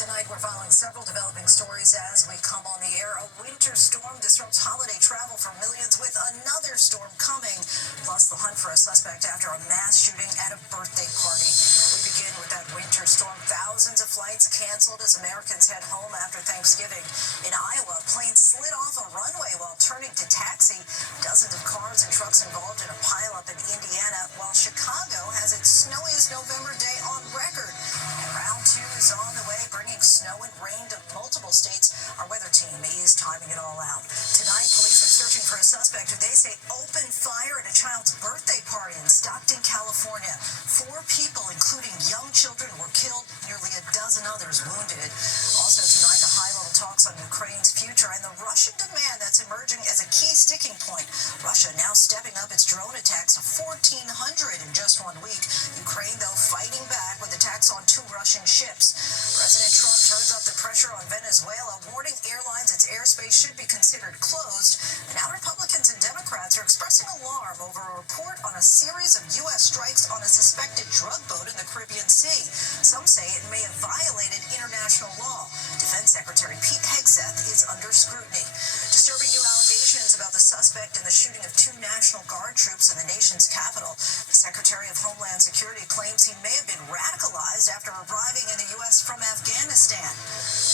Tonight, we're following several developing stories as we come on the air. A winter storm disrupts holiday travel for millions with another storm coming, plus the hunt for a suspect after a mass shooting at a birthday party. We begin with that winter storm. Thousands of flights canceled as Americans head home after Thanksgiving. In Iowa, planes slid off a runway while turning to taxi. Dozens of cars and trucks involved in a pileup in Indiana, while Chicago has its snowiest November day on record. And round two is on the way, bringing snow and rain to multiple states. Our weather team is timing it all out. Tonight, police are searching for a suspect who they say opened fire at a child's birthday party in Stockton, California. 4 people, including young children, were killed, nearly a dozen others wounded. Also tonight, the high-level talks on Ukraine's future and the Russian demand that's emerging as a key sticking point. Russia now stepping up its drone attacks to 1,400 in just 1 week. Ukraine, though, fighting back with attacks on 2 Russian ships. President Trump turns up the pressure on Venezuela, warning airlines its airspace should be considered closed. And now Republicans and Democrats are expressing alarm over a report on a series of U.S. strikes on a suspected drug boat in the Caribbean Sea. Some say it may have violated international law. Defense Secretary Pete Hegseth is under scrutiny. Disturbing new allegations about the suspect in the shooting of 2 National Guard troops in the nation's capital. The Secretary of Homeland Security claims he may have been radicalized after arriving in the U.S. from Afghanistan.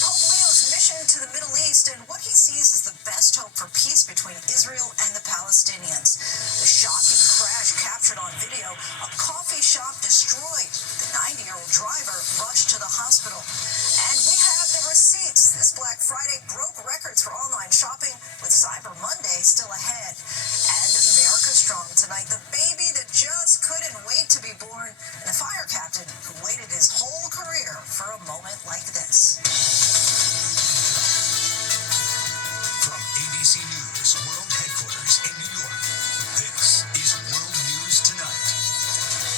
Pope Leo's mission to the Middle East and what he sees as the best hope for peace between Israel and the Palestinians. The shocking crash captured on video, a coffee shop destroyed. The 90-year-old driver rushed to the hospital. And we have the receipts. This Black Friday broke records for online shopping, with Cyber Monday still ahead. And America Strong tonight, the baby that just couldn't wait to be born, and the fire captain who waited his whole career for a moment like this. From ABC News World Headquarters in New York, this is World News Tonight.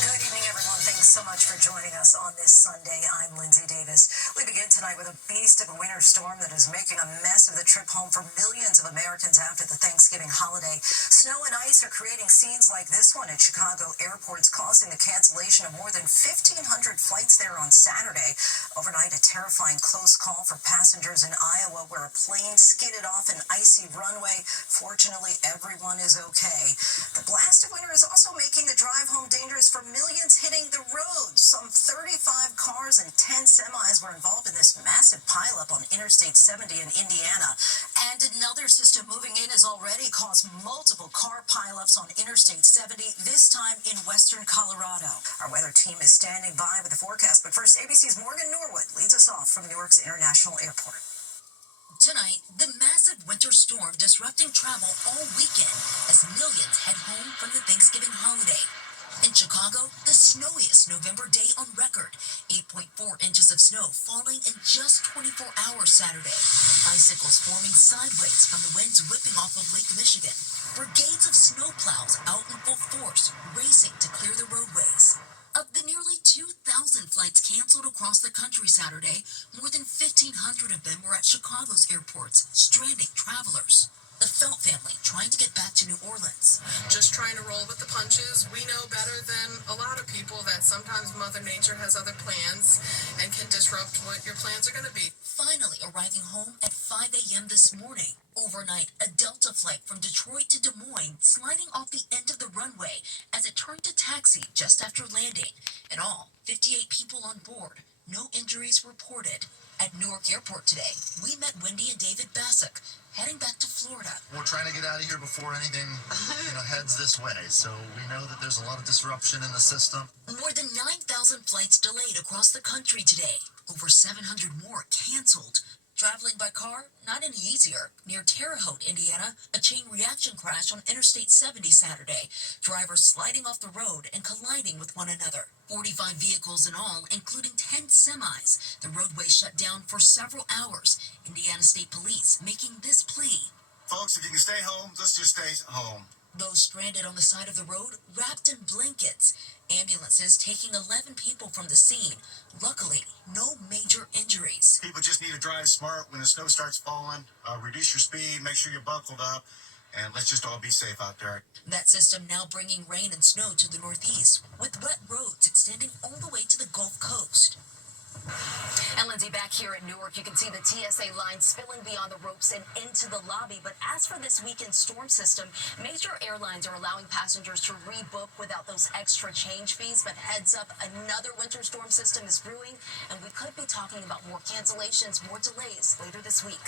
Good evening, everyone. Thanks so much for joining us on this Sunday. I'm Lindsay Davis. We begin tonight with a beast of a winter storm that is making a mess of the trip home for millions of Americans after the Thanksgiving holiday. Snow and ice are creating scenes like this one at Chicago airports, causing the cancellation of more than 1,500 flights there on Saturday. Overnight, a terrifying close call for passengers in Iowa where a plane skidded off an icy runway. Fortunately, everyone is okay. The blast of winter is also making the drive home dangerous for millions hitting the roads. Some 35 cars and 10 semis were involved in this massive pileup on Interstate 70 in Indiana. And another system moving in has already caused multiple car pileups on Interstate 70, this time in western Colorado. Our weather team is standing by with the forecast, but first, ABC's Morgan Norwood leads us off from New York's International Airport. Tonight, the massive winter storm disrupting travel all weekend as millions head home from the Thanksgiving holiday. In Chicago, the snowiest November day on record, 8.4 inches of snow falling in just 24 hours Saturday. Icicles forming sideways from the winds whipping off of Lake Michigan. Brigades of snowplows out in full force, racing to clear the roadways. Of the nearly 2,000 flights canceled across the country Saturday, more than 1,500 of them were at Chicago's airports, stranding travelers. The Felt family trying to get back to New Orleans. Just trying to roll with the punches. We know better than a lot of people that sometimes Mother Nature has other plans and can disrupt what your plans are going to be. Finally arriving home at 5 a.m. this morning. Overnight, a Delta flight from Detroit to Des Moines sliding off the end of the runway as it turned to taxi just after landing. In all, 58 people on board. No injuries reported. At Newark Airport today, we met Wendy and David Bassick, heading back to Florida. We're trying to get out of here before anything, heads this way. So we know that there's a lot of disruption in the system. More than 9,000 flights delayed across the country today. Over 700 more canceled. Traveling by car, not any easier. Near Terre Haute, Indiana, a chain reaction crash on Interstate 70 Saturday. Drivers sliding off the road and colliding with one another. 45 vehicles in all, including 10 semis. The roadway shut down for several hours. Indiana State Police making this plea. Folks, if you can stay home, let's just stay home. Those stranded on the side of the road, wrapped in blankets. Ambulances taking 11 people from the scene. Luckily, no major injuries. People just need to drive smart when the snow starts falling. Reduce your speed, make sure you're buckled up, and let's just all be safe out there. That system now bringing rain and snow to the northeast, with wet roads extending all the way to the Gulf Coast. And Lindsay, back here at Newark, you can see the TSA line spilling beyond the ropes and into the lobby. But as for this weekend storm system, major airlines are allowing passengers to rebook without those extra change fees. But heads up, another winter storm system is brewing, and we could be talking about more cancellations, more delays later this week.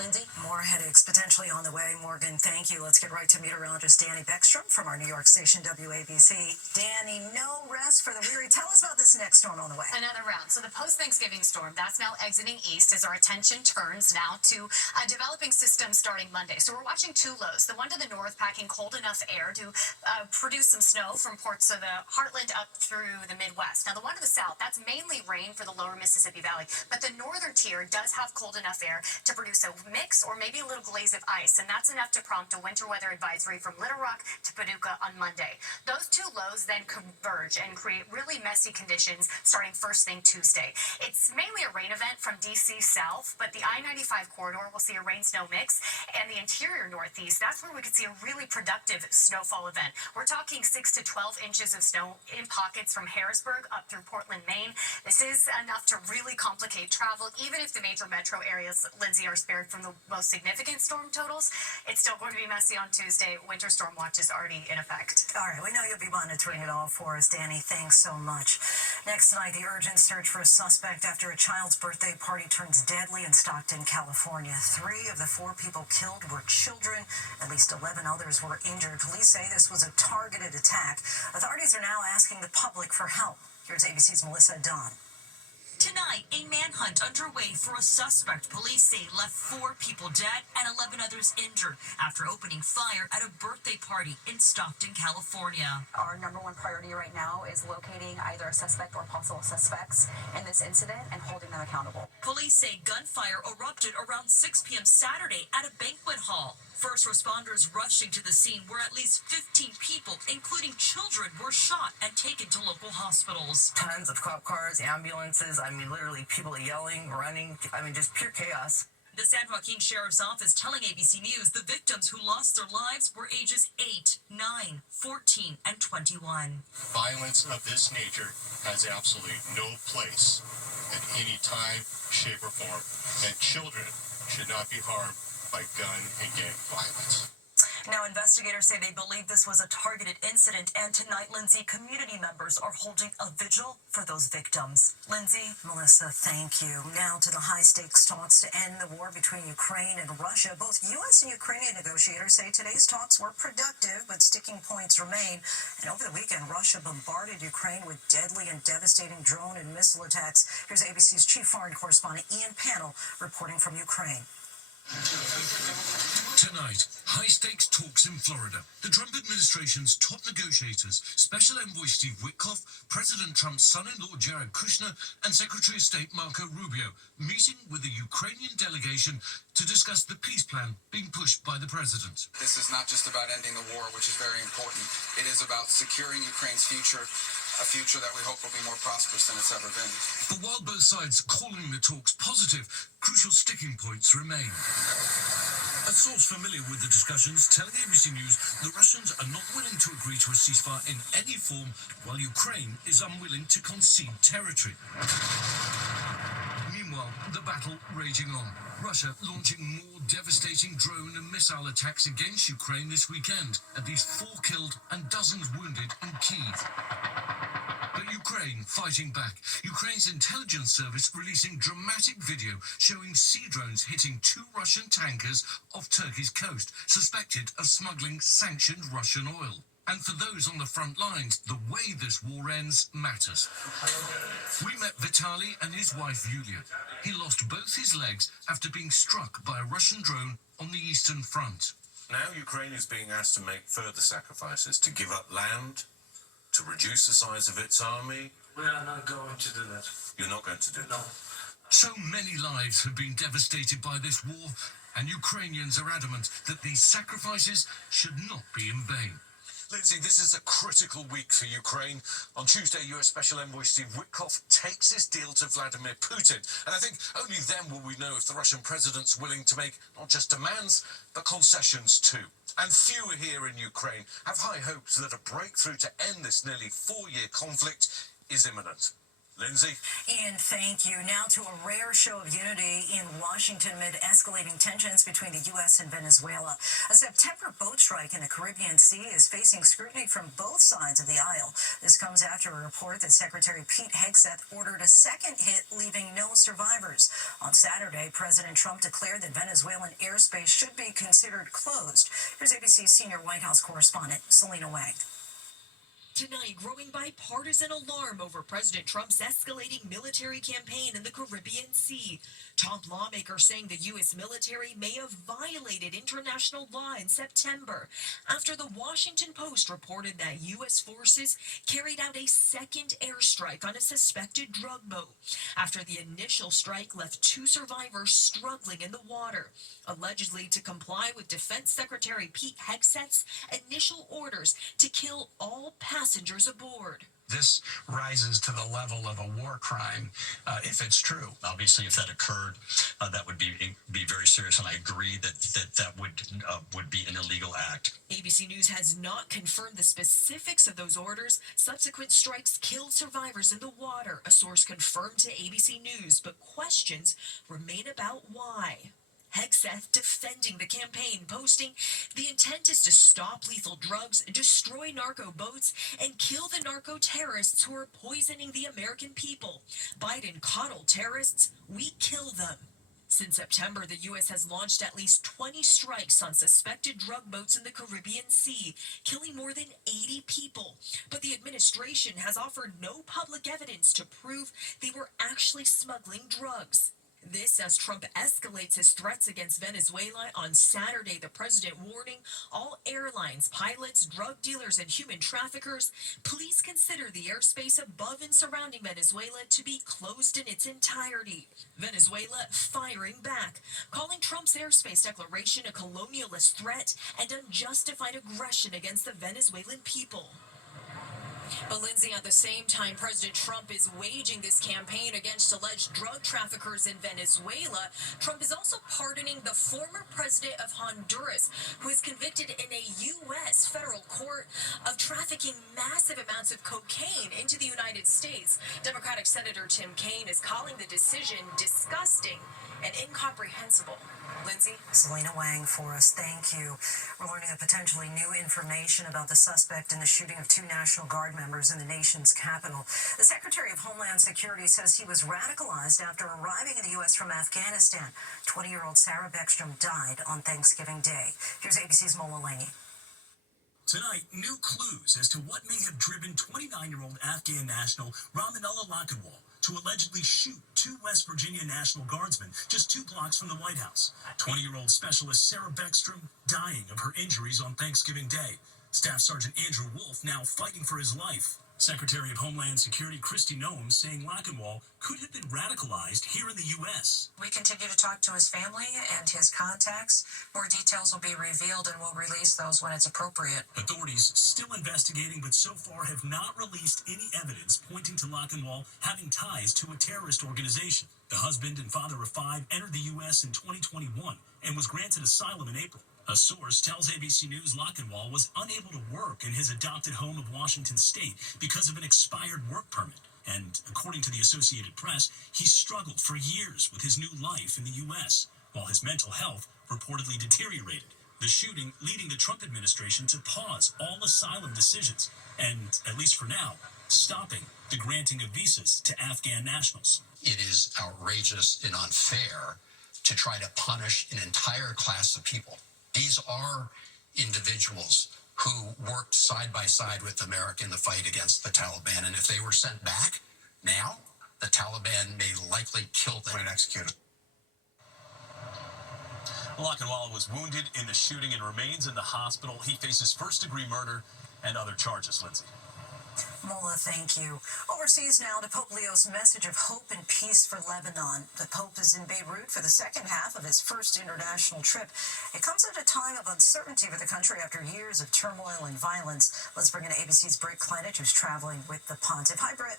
Lindsay? More headaches potentially on the way. Morgan, thank you. Let's get right to meteorologist Danny Beckstrom from our New York station, WABC. Danny, no rest for the weary. Tell us about this next storm on the way. Another round. So the post-Thanksgiving storm, that's now exiting east as our attention turns now to a developing system starting Monday. So we're watching two lows. The one to the north packing cold enough air to produce some snow from parts of the heartland up through the Midwest. Now the one to the south, that's mainly rain for the lower Mississippi Valley. But the northern tier does have cold enough air to produce a mix or maybe a little glaze of ice. And that's enough to prompt a winter weather advisory from Little Rock to Paducah on Monday. Those two lows then converge and create really messy conditions starting first thing Tuesday. It's mainly a rain event from D.C. south, but the I-95 corridor will see a rain-snow mix, and the interior northeast, that's where we could see a really productive snowfall event. We're talking 6 to 12 inches of snow in pockets from Harrisburg up through Portland, Maine. This is enough to really complicate travel, even if the major metro areas, Lindsay, are spared from the most significant storm totals. It's still going to be messy on Tuesday. Winter storm watch is already in effect. All right, we know you'll be monitoring it all for us, Danny. Thanks so much. Next tonight, the urgent search for a suspect after a child's birthday party turns deadly in Stockton, California. 3 of the 4 people killed were children. At least 11 others were injured. Police say this was a targeted attack. Authorities are now asking the public for help. Here's ABC's Melissa Dunn. Tonight, a manhunt underway for a suspect police say left 4 people dead and 11 others injured after opening fire at a birthday party in Stockton, California. Our number one priority right now is locating either a suspect or possible suspects in this incident and holding them accountable. Police say gunfire erupted around 6 p.m. Saturday at a banquet hall. First responders rushing to the scene where at least 15 people, including children, were shot and taken to local hospitals. Tons of cop cars, ambulances, literally people yelling, running, just pure chaos. The San Joaquin Sheriff's Office telling ABC News the victims who lost their lives were ages 8, 9, 14, and 21. Violence of this nature has absolutely no place in any time, shape, or form, and children should not be harmed by gun and gang violence. Now, investigators say they believe this was a targeted incident, and tonight, Lindsay, community members are holding a vigil for those victims. Lindsay? Melissa, thank you. Now to the high-stakes talks to end the war between Ukraine and Russia. Both U.S. and Ukrainian negotiators say today's talks were productive, but sticking points remain. And over the weekend, Russia bombarded Ukraine with deadly and devastating drone and missile attacks. Here's ABC's chief foreign correspondent Ian Pannell reporting from Ukraine. Tonight, high-stakes talks in Florida. The Trump administration's top negotiators, Special Envoy Steve Witkoff, President Trump's son-in-law Jared Kushner, and Secretary of State Marco Rubio, meeting with the Ukrainian delegation to discuss the peace plan being pushed by the president. This is not just about ending the war, which is very important. It is about securing Ukraine's future, a future that we hope will be more prosperous than it's ever been. But while both sides calling the talks positive, crucial sticking points remain. A source familiar with the discussions telling ABC News the Russians are not willing to agree to a ceasefire in any form, while Ukraine is unwilling to concede territory. Meanwhile, the battle raging on. Russia launching more devastating drone and missile attacks against Ukraine this weekend. At least 4 killed and dozens wounded in Kyiv. But Ukraine fighting back. Ukraine's intelligence service releasing dramatic video showing sea drones hitting 2 Russian tankers off Turkey's coast, suspected of smuggling sanctioned Russian oil. And for those on the front lines, the way this war ends matters. We met Vitaly and his wife Yulia. He lost both his legs after being struck by a Russian drone on the Eastern Front. Now Ukraine is being asked to make further sacrifices, to give up land, to reduce the size of its army. We are not going to do that. You're not going to do that? No. So many lives have been devastated by this war, and Ukrainians are adamant that these sacrifices should not be in vain. Lindsay, this is a critical week for Ukraine. On Tuesday, US Special Envoy Steve Witkoff takes his deal to Vladimir Putin. And I think only then will we know if the Russian president's willing to make not just demands, but concessions too. And few here in Ukraine have high hopes that a breakthrough to end this nearly 4-year conflict is imminent. Lindsay? Ian, thank you. Now to a rare show of unity in Washington amid escalating tensions between the U.S. and Venezuela. A September boat strike in the Caribbean Sea is facing scrutiny from both sides of the aisle. This comes after a report that Secretary Pete Hegseth ordered a second hit, leaving no survivors. On Saturday, President Trump declared that Venezuelan airspace should be considered closed. Here's ABC's senior White House correspondent, Selena Wang. Tonight, growing bipartisan alarm over President Trump's escalating military campaign in the Caribbean Sea. Top lawmakers saying the U.S. military may have violated international law in September after the Washington Post reported that U.S. forces carried out a second airstrike on a suspected drug boat after the initial strike left 2 survivors struggling in the water, allegedly to comply with Defense Secretary Pete Hegseth's initial orders to kill all passengers aboard. This rises to the level of a war crime if it's true. Obviously, if that occurred, that would be very serious, and I agree that would be an illegal act. ABC News has not confirmed the specifics of those orders. Subsequent strikes killed survivors in the water, a source confirmed to ABC News, but questions remain about why. Hegseth defending the campaign, posting, "The intent is to stop lethal drugs, destroy narco boats, and kill the narco terrorists who are poisoning the American people. Biden coddle terrorists, we kill them." Since September, the U.S. has launched at least 20 strikes on suspected drug boats in the Caribbean Sea, killing more than 80 people. But the administration has offered no public evidence to prove they were actually smuggling drugs. This as Trump escalates his threats against Venezuela. On Saturday, the president warning all airlines, pilots, drug dealers, and human traffickers, please consider the airspace above and surrounding Venezuela to be closed in its entirety. Venezuela firing back, calling Trump's airspace declaration a colonialist threat and unjustified aggression against the Venezuelan people. But Lindsay, at the same time, President Trump is waging this campaign against alleged drug traffickers in Venezuela. Trump is also pardoning the former president of Honduras, who is convicted in a U.S. federal court of trafficking massive amounts of cocaine into the United States. Democratic Senator Tim Kaine is calling the decision disgusting and incomprehensible. Lindsay? Selena Wang for us, thank you. We're learning of potentially new information about the suspect in the shooting of 2 National Guard members in the nation's capital. The Secretary of Homeland Security says he was radicalized after arriving in the U.S. from Afghanistan. 20-year-old Sarah Beckstrom died on Thanksgiving Day. Here's ABC's Mola Langi. Tonight, new clues as to what may have driven 29-year-old Afghan national Ramanullah Lakhdwal to allegedly shoot 2 West Virginia National Guardsmen just 2 blocks from the White House. 20-year-old Specialist Sarah Beckstrom dying of her injuries on Thanksgiving Day. Staff Sergeant Andrew Wolf now fighting for his life. Secretary of Homeland Security Kristi Noem saying Lakhdwal could have been radicalized here in the U.S. We continue to talk to his family and his contacts. More details will be revealed and we'll release those when it's appropriate. Authorities still investigating, but so far have not released any evidence pointing to Lakhdwal having ties to a terrorist organization. The husband and father of 5 entered the U.S. in 2021 and was granted asylum in April. A source tells ABC News Lakhdwal was unable to work in his adopted home of Washington State because of an expired work permit. And according to the Associated Press, he struggled for years with his new life in the U.S., while his mental health reportedly deteriorated. The shooting leading the Trump administration to pause all asylum decisions and, at least for now, stopping the granting of visas to Afghan nationals. It is outrageous and unfair to try to punish an entire class of people. These are individuals who worked side by side with America in the fight against the Taliban, and if they were sent back now, the Taliban may likely kill them and execute them. Lakhdwal was wounded in the shooting and remains in the hospital. He faces first-degree murder and other charges, Lindsay. Mola, thank you. Overseas now to Pope Leo's message of hope and peace for Lebanon. The Pope is in Beirut for the second half of his first international trip. It comes at a time of uncertainty for the country after years of turmoil and violence. Let's bring in ABC's Britt Clennett, who's traveling with the Pontiff. Hi, Britt.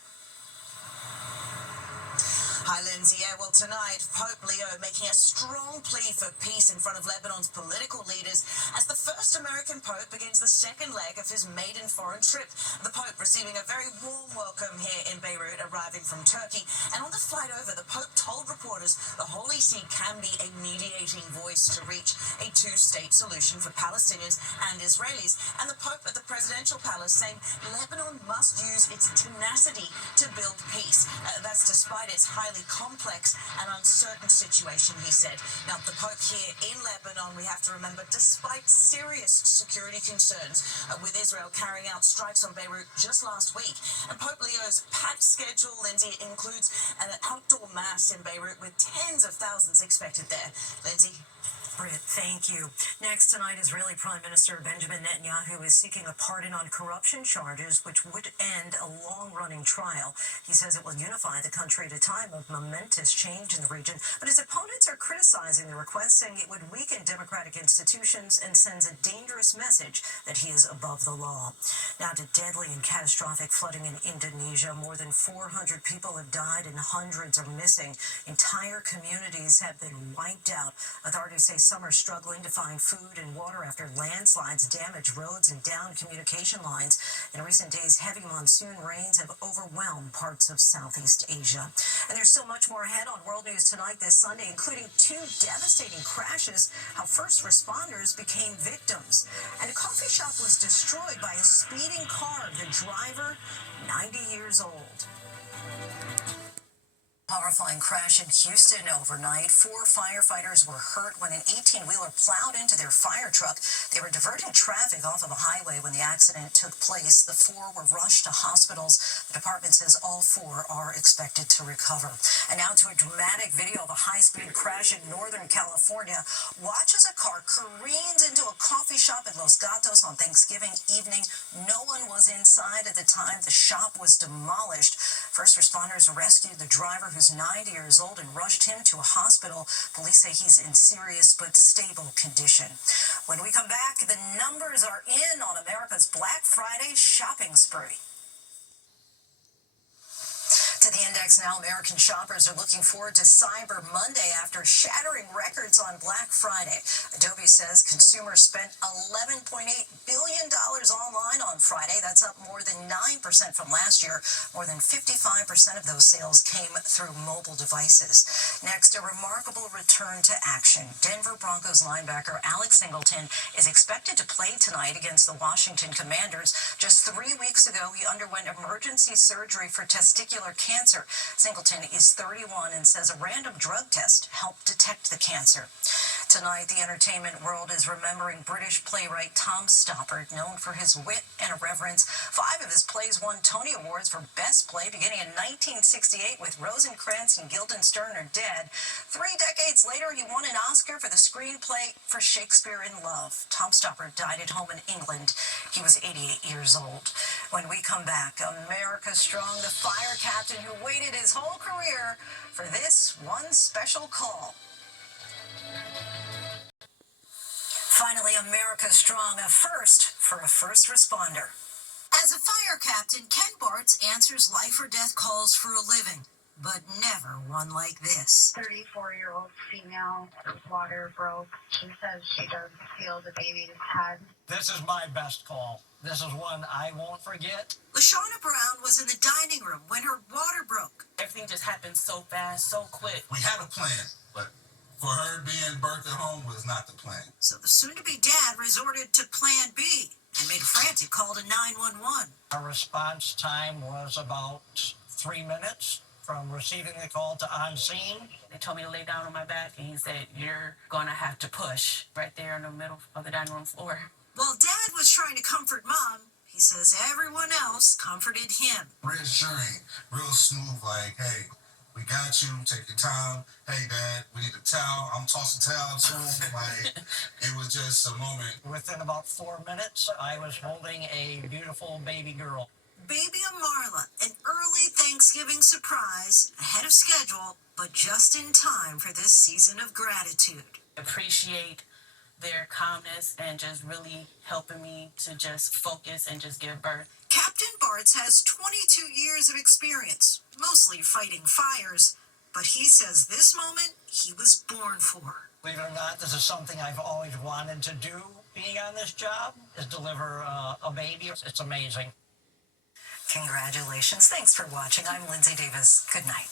Hi, Lindsay. Yeah, well, tonight, Pope Leo making a strong plea for peace in front of Lebanon's political leaders as the first American Pope begins the second leg of his maiden foreign trip. The Pope receiving a very warm welcome here in Beirut, arriving from Turkey. And on the flight over, the Pope told reporters the Holy See can be a mediating voice to reach a two-state solution for Palestinians and Israelis. And the Pope at the presidential palace saying Lebanon must use its tenacity to build peace. That's despite its highly complex and uncertain situation, he said. Now, the Pope here in Lebanon, we have to remember, despite serious security concerns with Israel carrying out strikes on Beirut just last week. And Pope Leo's packed schedule, Lindsay, includes an outdoor mass in Beirut with tens of thousands expected there. Lindsay? Britt, thank you. Next tonight, Israeli Prime Minister Benjamin Netanyahu is seeking a pardon on corruption charges, which would end a long-running trial. He says it will unify the country at a time of momentous change in the region, but his opponents are criticizing the request, saying it would weaken democratic institutions and sends a dangerous message that he is above the law. Now to deadly and catastrophic flooding in Indonesia. More than 400 people have died and hundreds are missing. Entire communities have been wiped out. Authorities say some are struggling to find food and water after landslides damage roads and downed communication lines. In recent days, heavy monsoon rains have overwhelmed parts of Southeast Asia. And there's so much more ahead on World News Tonight this Sunday, including two devastating crashes, how first responders became victims. And a coffee shop was destroyed by a speeding car, the driver 90 years old. Horrifying crash in Houston overnight. 4 firefighters were hurt when an 18-wheeler plowed into their fire truck. They were diverting traffic off of a highway when the accident took place. The 4 were rushed to hospitals. The department says all 4 are expected to recover. And now to a dramatic video of a high-speed crash in Northern California. Watch as a car careens into a coffee shop in Los Gatos on Thanksgiving evening. No one was inside at the time the shop was demolished. First responders rescued the driver, who's 90 years old, and rushed him to a hospital. Police say he's in serious but stable condition. When we come back, the numbers are in on America's Black Friday shopping spree. To the index now, American shoppers are looking forward to Cyber Monday after shattering records on Black Friday. Adobe says consumers spent $11.8 billion online on Friday. That's up more than 9% from last year. More than 55% of those sales came through mobile devices. Next, a remarkable return to action. Denver Broncos linebacker Alex Singleton is expected to play tonight against the Washington Commanders. Just 3 weeks ago, he underwent emergency surgery for testicular cancer. Singleton is 31 and says a random drug test helped detect the cancer. Tonight, the entertainment world is remembering British playwright Tom Stoppard, known for his wit and irreverence. 5 of his plays won Tony Awards for Best Play, beginning in 1968 with Rosencrantz and Guildenstern Are Dead. 3 decades later, he won an Oscar for the screenplay for Shakespeare in Love. Tom Stoppard died at home in England. He was 88 years old. When we come back, America Strong, the fire captain who waited his whole career for this one special call. Finally, America Strong, a first for a first responder. As a fire captain, Ken Bartz answers life or death calls for a living, but never one like this. 34-year-old female, water broke. She says she does feel the baby's head. This is my best call. This is one I won't forget. LaShawna Brown was in the dining room when her water broke. Everything just happened so fast, so quick. We had a plan, but for her being birthed at home was not the plan. So the soon-to-be dad resorted to Plan B and made a frantic call to 911. Our response time was about 3 minutes from receiving the call to on scene. They told me to lay down on my back, and he said, "You're going to have to push," right there in the middle of the dining room floor. While Dad was trying to comfort Mom, he says everyone else comforted him. Reassuring, real smooth, like, hey, we got you, take your time. Hey, Dad, we need a towel. I'm tossing towel to him. Like, it was just a moment. Within about 4 minutes, I was holding a beautiful baby girl. Baby Amarla, an early Thanksgiving surprise, ahead of schedule, but just in time for this season of gratitude. Appreciate their calmness and just really helping me to just focus and just give birth. Captain Bartz has 22 years of experience, mostly fighting fires, but he says this moment he was born for. Believe it or not, this is something I've always wanted to do. Being on this job is deliver a baby. It's amazing. Congratulations. Thanks for watching. I'm Lindsay Davis. Good night.